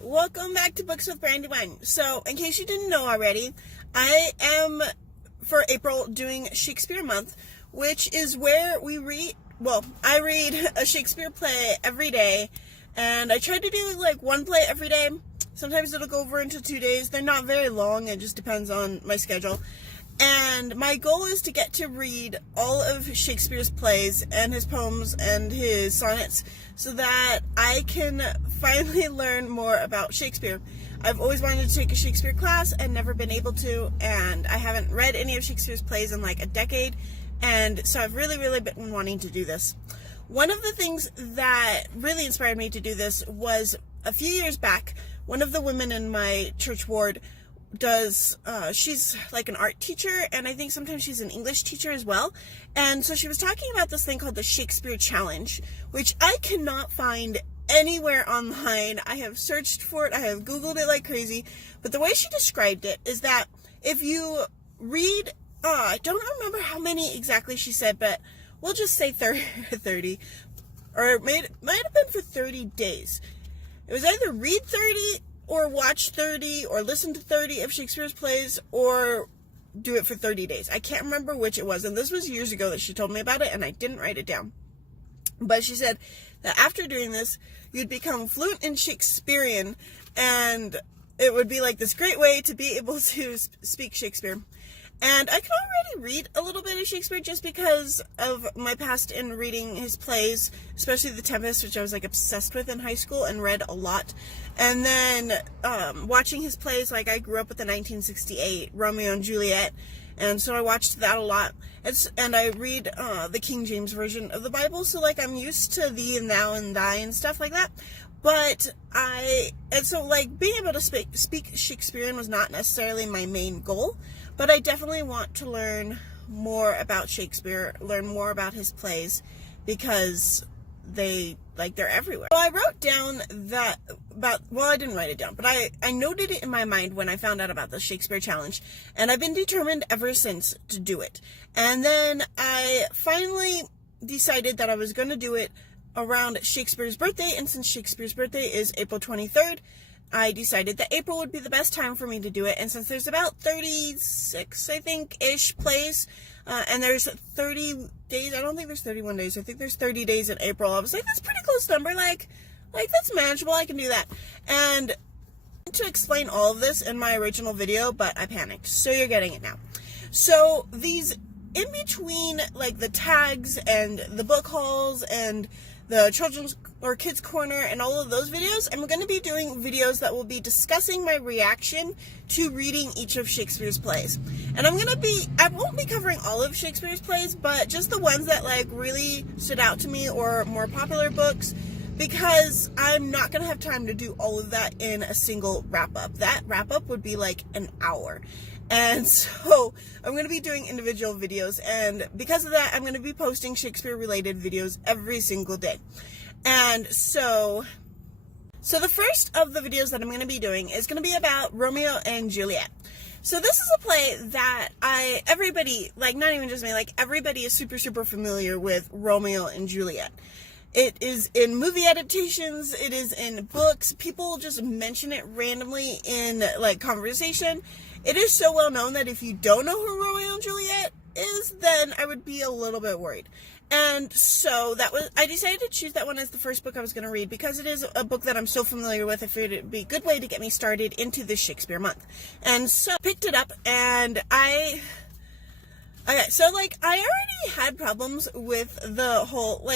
welcome back to Books with Brandywine. So, in case you didn't know already, I am, for April, doing Shakespeare Month, which is where I read a Shakespeare play every day, and I try to do, one play every day. Sometimes it'll go over into 2 days. They're not very long, it just depends on my schedule. And my goal is to get to read all of Shakespeare's plays and his poems and his sonnets so that I can finally learn more about Shakespeare. I've always wanted to take a Shakespeare class and never been able to, and I haven't read any of Shakespeare's plays in a decade, and so I've really been wanting to do this. One of the things that really inspired me to do this was a few years back, one of the women in my church ward she's an art teacher, and I think sometimes she's an English teacher as well, and so she was talking about this thing called the Shakespeare Challenge, which I cannot find anywhere online. I have searched for it, I have Googled it like crazy, but the way she described it is that if you read, I don't remember how many exactly she said, but we'll just say 30, or it might have been for 30 days. It was either read 30, or watch 30, or listen to 30 of Shakespeare's plays, or do it for 30 days. I can't remember which it was, and this was years ago that she told me about it, and I didn't write it down. But she said that after doing this, you'd become fluent in Shakespearean, and it would be this great way to be able to speak Shakespeare. And I can already read a little bit of Shakespeare just because of my past in reading his plays, especially The Tempest, which I was obsessed with in high school and read a lot. And then watching his plays, I grew up with the 1968 Romeo and Juliet, and so I watched that a lot. And I read the King James Version of the Bible, so I'm used to thee and thou and thy and stuff like that. But being able to speak Shakespearean was not necessarily my main goal, but I definitely want to learn more about Shakespeare, learn more about his plays, because they're everywhere. So I wrote down I didn't write it down, but I noted it in my mind when I found out about the Shakespeare Challenge, and I've been determined ever since to do it. And then I finally decided that I was going to do it around Shakespeare's birthday, and since Shakespeare's birthday is April 23rd, I decided that April would be the best time for me to do it, and since there's about 36, I think-ish plays, and there's 30 days, I don't think there's 31 days, I think there's 30 days in April, I was that's a pretty close number, that's manageable, I can do that. And to explain all of this in my original video, but I panicked, so you're getting it now. So these in between, the tags and the book hauls and the children's or kids corner and all of those videos, I'm going to be doing videos that will be discussing my reaction to reading each of Shakespeare's plays. And I won't be covering all of Shakespeare's plays, but just the ones that really stood out to me, or more popular books, because I'm not going to have time to do all of that in a single wrap-up. That wrap-up would be an hour. And so I'm going to be doing individual videos, and because of that, I'm going to be posting Shakespeare-related videos every single day. And so the first of the videos that I'm going to be doing is going to be about Romeo and Juliet. So this is a play that everybody, not even just me, everybody is super familiar with Romeo and Juliet. It is in movie adaptations, it is in books, people just mention it randomly in conversation. It is so well known that if you don't know who Romeo and Juliet is, then I would be a little bit worried. And so I decided to choose that one as the first book I was going to read, because it is a book that I'm so familiar with. I figured it would be a good way to get me started into this Shakespeare month. And so I picked it up, and I already had problems with the whole,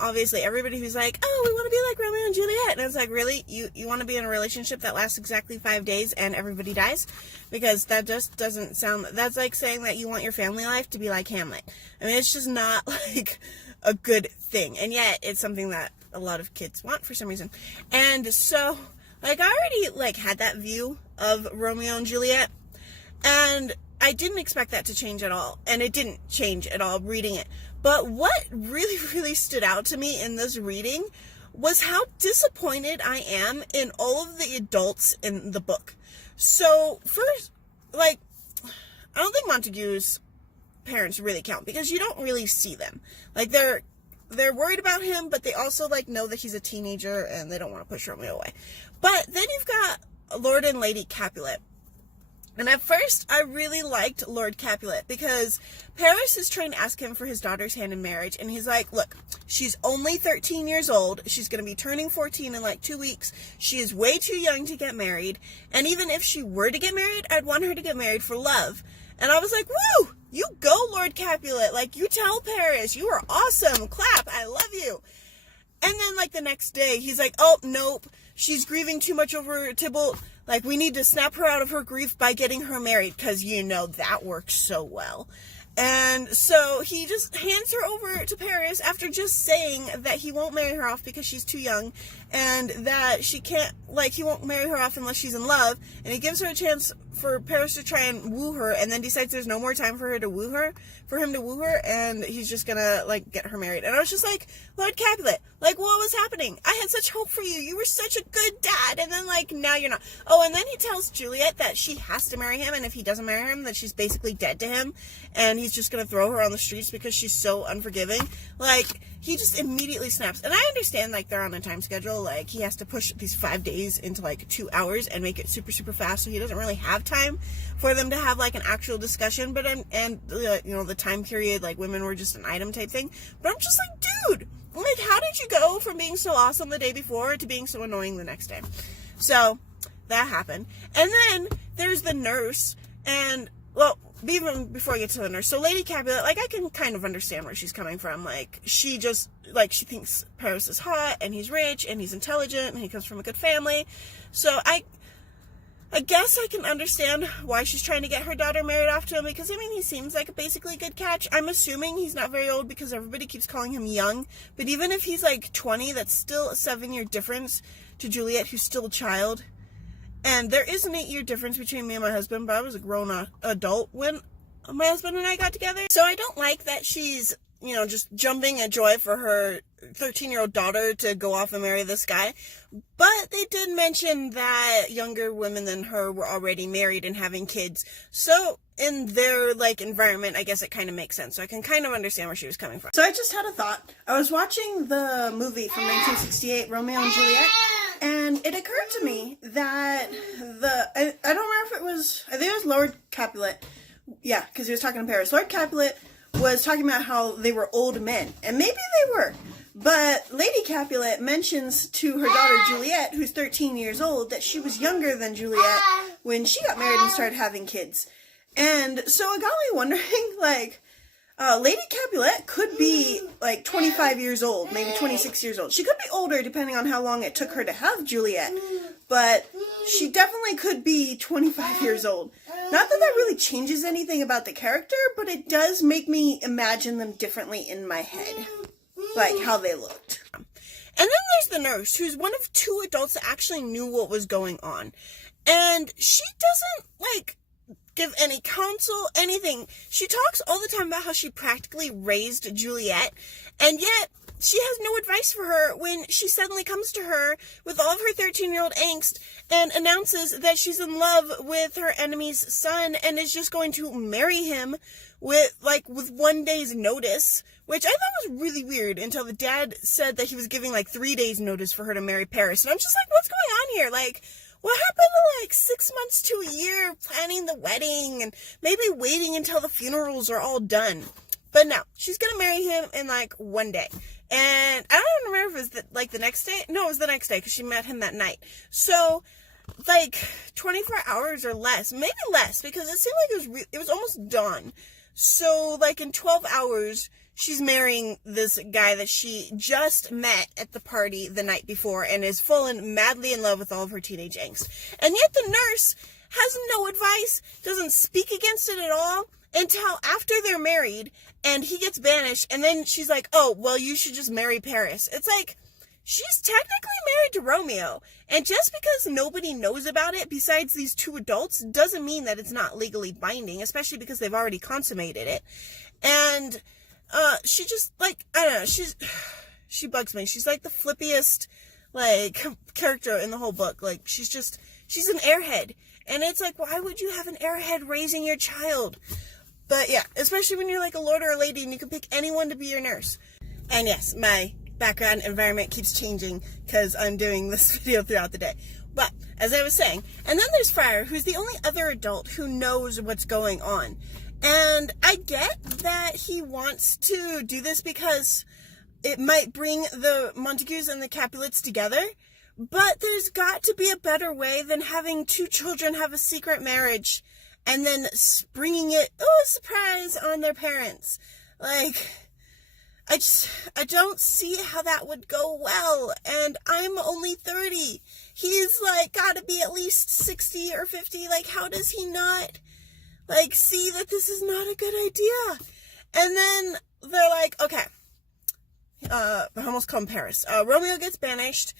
obviously everybody who's oh, we want to be like Romeo and Juliet, and it's really, you want to be in a relationship that lasts exactly 5 days and everybody dies? Because that just doesn't sound, that's like saying that you want your family life to be like Hamlet. It's just not, a good thing, and yet it's something that a lot of kids want for some reason. And so, I already, had that view of Romeo and Juliet, and I didn't expect that to change at all, and it didn't change at all reading it. But what really stood out to me in this reading was how disappointed I am in all of the adults in the book. So, first, I don't think Montague's parents really count, because you don't really see them. They're they're worried about him, but they also, like, know that he's a teenager and they don't want to push Romeo away. But then you've got Lord and Lady Capulet. And at first, I really liked Lord Capulet because Paris is trying to ask him for his daughter's hand in marriage. And he's like, look, she's only 13 years old. She's going to be turning 14 in like 2 weeks. She is way too young to get married. And even if she were to get married, I'd want her to get married for love. And I was like, woo, you go, Lord Capulet. Like, you tell Paris, you are awesome. Clap. I love you. And then, like, the next day, he's like, oh, nope. She's grieving too much over Tybalt. Like, we need to snap her out of her grief by getting her married, because, you know, that works so well. And so he just hands her over to Paris after just saying that he won't marry her off because she's too young, and that she can't, like, he won't marry her off unless she's in love. And he gives her a chance for Paris to try and woo her, and then decides there's no more time for him to woo her, and he's just gonna, like, get her married. And I was just like, Lord Capulet, like, what was happening? I had such hope for you. You were such a good dad, and then, like, now you're not. Oh, and then he tells Juliet that she has to marry him, and if he doesn't marry him, that she's basically dead to him, and he's just gonna throw her on the streets because she's so unforgiving. Like, he just immediately snaps. And I understand, like, they're on a time schedule. Like, he has to push these 5 days into, like, 2 hours and make it super, super fast, so he doesn't really have time for them to have, like, an actual discussion. But, you know, the time period, like, women were just an item type thing. But I'm just like, dude, like, how did you go from being so awesome the day before to being so annoying the next day? So, that happened. And then there's the nurse, and, well, even before I get to the nurse, so Lady Capulet, like, I can kind of understand where she's coming from. Like, she just, like, she thinks Paris is hot, and he's rich, and he's intelligent, and he comes from a good family. So I guess I can understand why she's trying to get her daughter married off to him, because, I mean, he seems like a basically good catch. I'm assuming he's not very old because everybody keeps calling him young, but even if he's, like, 20, that's still a 7-year difference to Juliet, who's still a child. And there is an 8-year difference between me and my husband, but I was a grown adult when my husband and I got together. So I don't like that she's, you know, just jumping at joy for her 13-year-old daughter to go off and marry this guy. But they did mention that younger women than her were already married and having kids. So in their, like, environment, I guess it kind of makes sense. So I can kind of understand where she was coming from. So I just had a thought. I was watching the movie from 1968, Romeo and Juliet. And it occurred to me that I don't remember if it was, I think it was Lord Capulet. Yeah, because he was talking to Paris. Lord Capulet was talking about how they were old men. And maybe they were. But Lady Capulet mentions to her daughter Juliet, who's 13 years old, that she was younger than Juliet when she got married and started having kids. And so it got me wondering, like, Lady Capulet could be, like, 25 years old, maybe 26 years old. She could be older, depending on how long it took her to have Juliet. But she definitely could be 25 years old. Not that that really changes anything about the character, but it does make me imagine them differently in my head. Like, how they looked. And then there's the nurse, who's one of 2 adults that actually knew what was going on. And she doesn't, like, give any counsel, anything. She talks all the time about how she practically raised Juliet, and yet she has no advice for her when she suddenly comes to her with all of her 13-year-old angst and announces that she's in love with her enemy's son and is just going to marry him with 1 day's notice, which I thought was really weird until the dad said that he was giving, like, 3 days notice for her to marry Paris. And I'm just like, what's going on here? Like, what happened to, like, 6 months to a year planning the wedding and maybe waiting until the funerals are all done? But no, she's gonna marry him in, like, 1 day. And I don't remember if it was, the next day. No, it was the next day because she met him that night. So, like, 24 hours or less. Maybe less, because it seemed like it was almost dawn. So, like, in 12 hours, she's marrying this guy that she just met at the party the night before and is fallen madly in love with all of her teenage angst. And yet the nurse has no advice, doesn't speak against it at all until after they're married and he gets banished, and then she's like, oh, well, you should just marry Paris. It's like, she's technically married to Romeo, and just because nobody knows about it besides these 2 adults doesn't mean that it's not legally binding, especially because they've already consummated it. And she just, like, I don't know, she bugs me. She's, like, the flippiest, like, character in the whole book. Like, she's an airhead. And it's like, why would you have an airhead raising your child? But, yeah, especially when you're, like, a lord or a lady and you can pick anyone to be your nurse. And yes, my background environment keeps changing because I'm doing this video throughout the day. But, as I was saying, and then there's Friar, who's the only other adult who knows what's going on. And I get that he wants to do this because it might bring the Montagues and the Capulets together, but there's got to be a better way than having two children have a secret marriage and then springing it, oh, surprise, on their parents. Like, I don't see how that would go well, and I'm only 30. He's, like, gotta be at least 60 or 50. Like, how does he not, like, see that this is not a good idea? And then they're like, okay, I almost call him Paris. Romeo gets banished,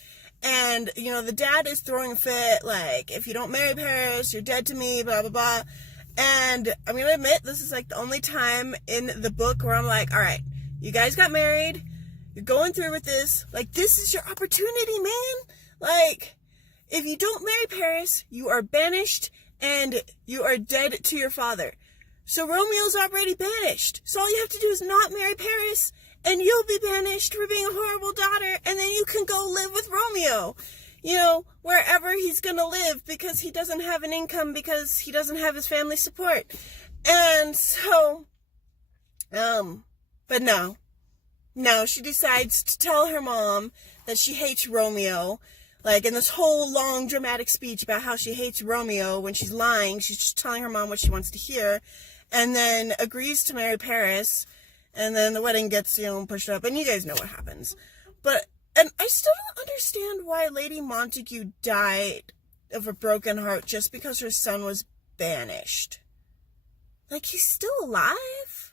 and, you know, the dad is throwing a fit, like, if you don't marry Paris, you're dead to me, blah, blah, blah. And I'm gonna admit, this is, like, the only time in the book where I'm like, all right, you guys got married, you're going through with this, like, this is your opportunity, man. Like, if you don't marry Paris, you are banished, and you are dead to your father. So Romeo's already banished, so all you have to do is not marry Paris, and you'll be banished for being a horrible daughter, and then you can go live with Romeo, you know, wherever he's gonna live, because he doesn't have an income, because he doesn't have his family support. And so, but no, she decides to tell her mom that she hates Romeo, like, in this whole long dramatic speech about how she hates Romeo when she's lying. She's just telling her mom what she wants to hear, and then agrees to marry Paris. And then the wedding gets, you know, pushed up, and you guys know what happens. And I still don't understand why Lady Montague died of a broken heart just because her son was banished. Like, he's still alive?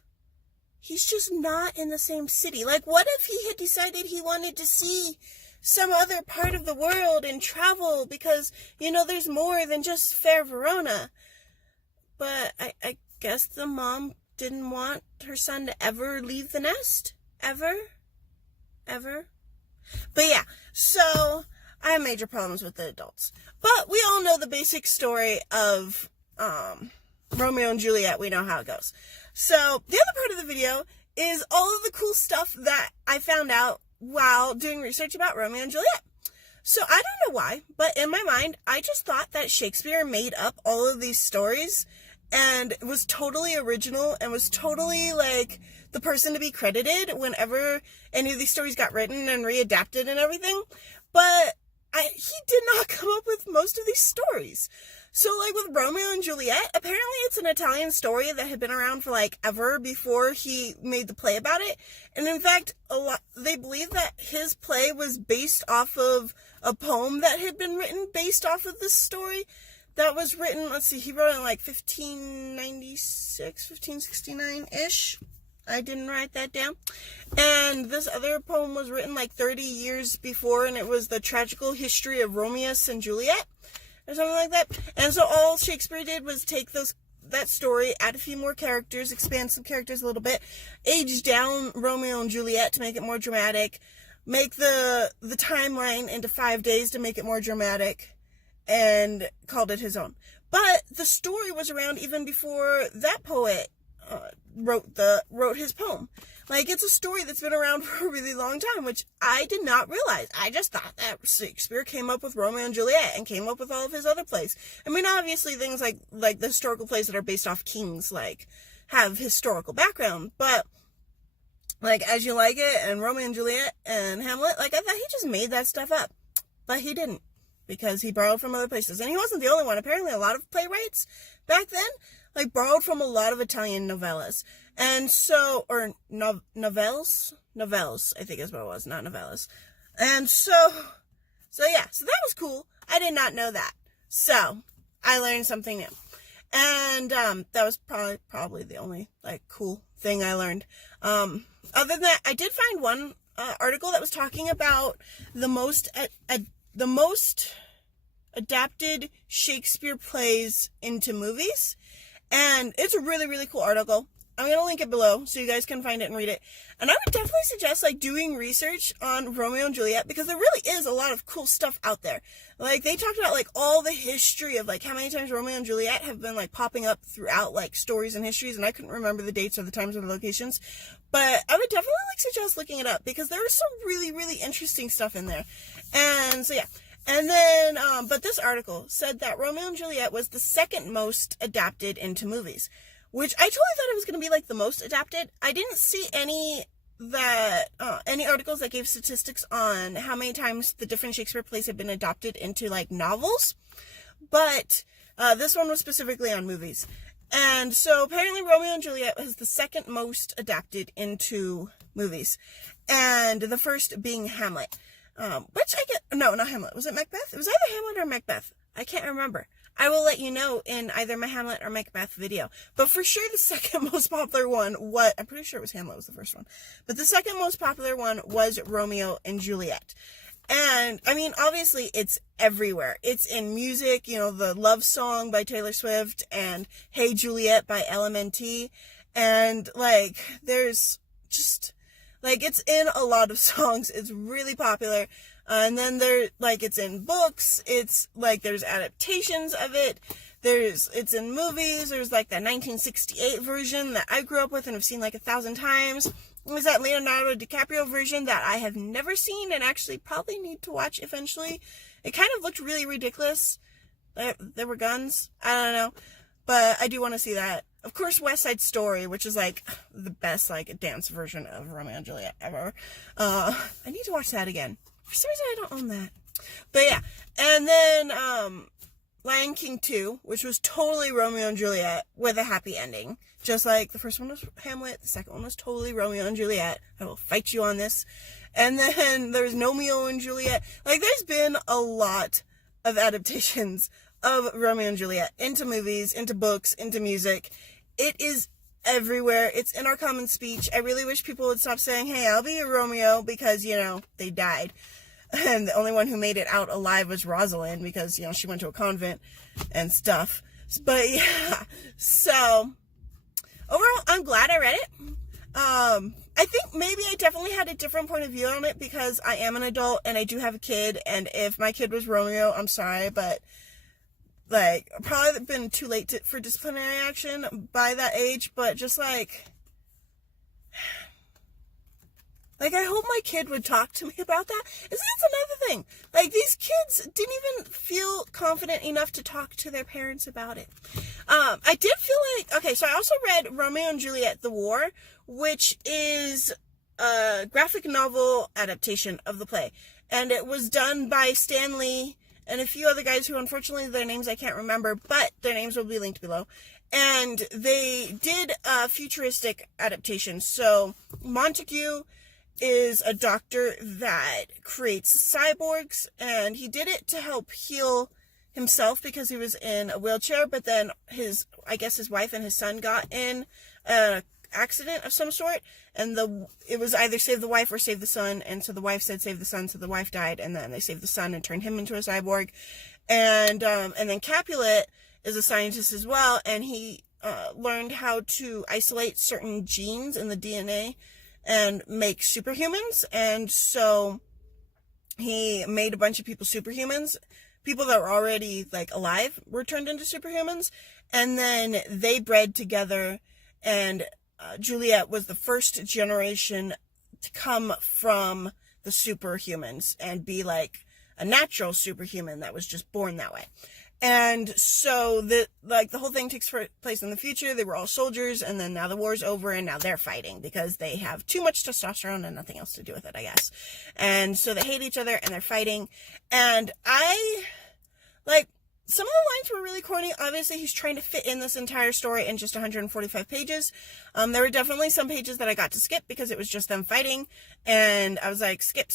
He's just not in the same city. Like, what if he had decided he wanted to see some other part of the world and travel because, you know, there's more than just fair Verona? But I guess the mom didn't want her son to ever leave the nest. Ever. But yeah, so I have major problems with the adults. But we all know the basic story of Romeo and Juliet. We know how it goes. So the other part of the video is all of the cool stuff that I found out while doing research about Romeo and Juliet. So I don't know why, but in my mind, I just thought that Shakespeare made up all of these stories and was totally original and was totally, like, the person to be credited whenever any of these stories got written and readapted and everything. But he did not come up with most of these stories. So, like, with Romeo and Juliet, apparently it's an Italian story that had been around for, like, ever before he made the play about it. And in fact, they believe that his play was based off of a poem that had been written based off of this story. That was written, let's see, he wrote it in like 1596, 1569-ish. I didn't write that down. And this other poem was written like 30 years before, and it was the tragical history of Romeo and Juliet, or something like that. And so all Shakespeare did was take that story, add a few more characters, expand some characters a little bit, age down Romeo and Juliet to make it more dramatic, make the timeline into 5 days to make it more dramatic, and called it his own. But the story was around even before that poet wrote his poem. Like, it's a story that's been around for a really long time, which I did not realize. I just thought that Shakespeare came up with Romeo and Juliet and came up with all of his other plays. I mean, obviously things like the historical plays that are based off kings, like, have historical background, but, like, As You Like It and Romeo and Juliet and Hamlet, like, I thought he just made that stuff up. But he didn't, because he borrowed from other places. And he wasn't the only one. Apparently a lot of playwrights back then, like, borrowed from a lot of Italian novellas. And so, or novels, I think is what it was, not novellas. And so yeah, so that was cool. I did not know that. So, I learned something new. And, that was probably the only, like, cool thing I learned. Other than that, I did find one, article that was talking about the most adapted Shakespeare plays into movies. And it's a really, really cool article. I'm going to link it below so you guys can find it and read it. And I would definitely suggest, like, doing research on Romeo and Juliet, because there really is a lot of cool stuff out there. Like, they talked about, like, all the history of, like, how many times Romeo and Juliet have been, like, popping up throughout, like, stories and histories, and I couldn't remember the dates or the times or the locations. But I would definitely, like, suggest looking it up, because there is some really, really interesting stuff in there. And so, yeah. And then, but this article said that Romeo and Juliet was the second most adapted into movies, which I totally thought it was going to be, like, the most adapted. I didn't see any articles that gave statistics on how many times the different Shakespeare plays have been adapted into, like, novels. But this one was specifically on movies. And so apparently Romeo and Juliet was the second most adapted into movies. And the first being Hamlet. No, not Hamlet. Was it Macbeth? It was either Hamlet or Macbeth. I can't remember. I will let you know in either my Hamlet or Macbeth video. But for sure the second most popular one was, I'm pretty sure it was Hamlet was the first one. But the second most popular one was Romeo and Juliet. And, I mean, obviously it's everywhere. It's in music, you know, the Love Song by Taylor Swift and Hey Juliet by LMNT. And, like, there's just, like, it's in a lot of songs. It's really popular. And then it's in books, it's, like, there's adaptations of it, it's in movies, there's, like, the 1968 version that I grew up with and have seen, like, 1,000 times, there's that Leonardo DiCaprio version that I have never seen and actually probably need to watch eventually. It kind of looked really ridiculous, there were guns, I don't know, but I do want to see that. Of course, West Side Story, which is, like, the best, like, dance version of Romeo and Juliet ever. I need to watch that again. For some reason, I don't own that. But yeah. And then, Lion King 2, which was totally Romeo and Juliet with a happy ending. Just like the first one was Hamlet, the second one was totally Romeo and Juliet. I will fight you on this. And then there's Romeo and Juliet. Like, there's been a lot of adaptations of Romeo and Juliet into movies, into books, into music. It is everywhere. It's in our common speech. I really wish people would stop saying, hey, I'll be a Romeo, because, you know, they died. And the only one who made it out alive was Rosalind, because, you know, she went to a convent and stuff. But yeah, so overall, I'm glad I read it. I think maybe I definitely had a different point of view on it because I am an adult and I do have a kid, and if my kid was Romeo, I'm sorry, but, like, probably been too late for disciplinary action by that age, but just, like, I hope my kid would talk to me about that. And that's another thing. Like, these kids didn't even feel confident enough to talk to their parents about it. I did feel like, okay, so I also read Romeo and Juliet, The War, which is a graphic novel adaptation of the play. And it was done by Stan Lee and a few other guys who, unfortunately, their names I can't remember, but their names will be linked below. And they did a futuristic adaptation. So Montague is a doctor that creates cyborgs, and he did it to help heal himself because he was in a wheelchair, but then his wife and his son got in an accident of some sort, and it was either save the wife or save the son, and so the wife said save the son, so the wife died, and then they saved the son and turned him into a cyborg. And then Capulet is a scientist as well, and he learned how to isolate certain genes in the DNA and make superhumans, and so he made a bunch of people superhumans. People that were already, like, alive were turned into superhumans, and then they bred together, and Juliet was the first generation to come from the superhumans and be, like, a natural superhuman that was just born that way. And so the whole thing takes place in the future. They were all soldiers, and then now the war's over, and now they're fighting because they have too much testosterone and nothing else to do with it, I guess. And so they hate each other, and they're fighting. And some of the lines were really corny. Obviously, he's trying to fit in this entire story in just 145 pages. There were definitely some pages that I got to skip because it was just them fighting. And I was like, skip.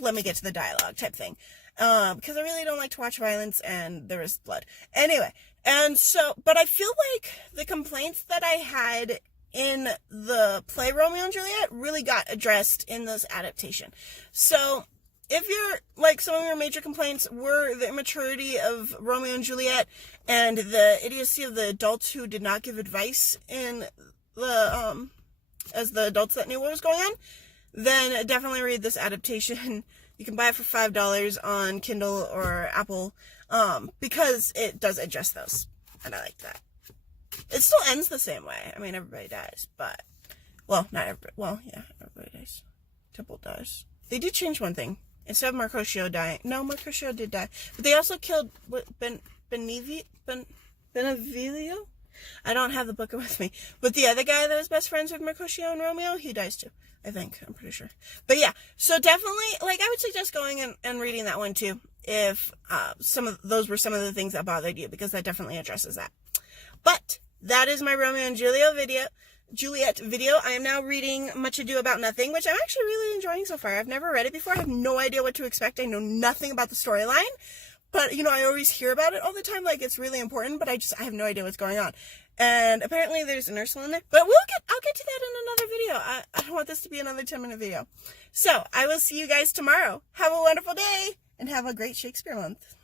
Let me get to the dialogue type thing. Because I really don't like to watch violence and there is blood. Anyway, but I feel like the complaints that I had in the play Romeo and Juliet really got addressed in this adaptation. So if some of your major complaints were the immaturity of Romeo and Juliet and the idiocy of the adults who did not give advice in as the adults that knew what was going on, then definitely read this adaptation. You can buy it for $5 on Kindle or Apple, because it does address those, and I like that. It still ends the same way. I mean, everybody dies, but, well, not everybody. Well, yeah, everybody dies. Temple dies. They did change one thing. Instead of Mercutio dying, no, Mercutio did die, but they also killed Benevilio. I don't have the book with me, but the other guy that was best friends with Mercutio and Romeo, he dies too. I think. I'm pretty sure. But yeah, so definitely, like, I would suggest going and reading that one too, if some of those were some of the things that bothered you, because that definitely addresses that. But that is my Romeo and Juliet video. I am now reading Much Ado About Nothing, which I'm actually really enjoying so far. I've never read it before. I have no idea what to expect. I know nothing about the storyline, but, you know, I always hear about it all the time, like it's really important, but I have no idea what's going on. And apparently there's an Ursula in there, but I'll get to that in another video. I don't want this to be another 10-minute video. So I will see you guys tomorrow. Have a wonderful day and have a great Shakespeare month.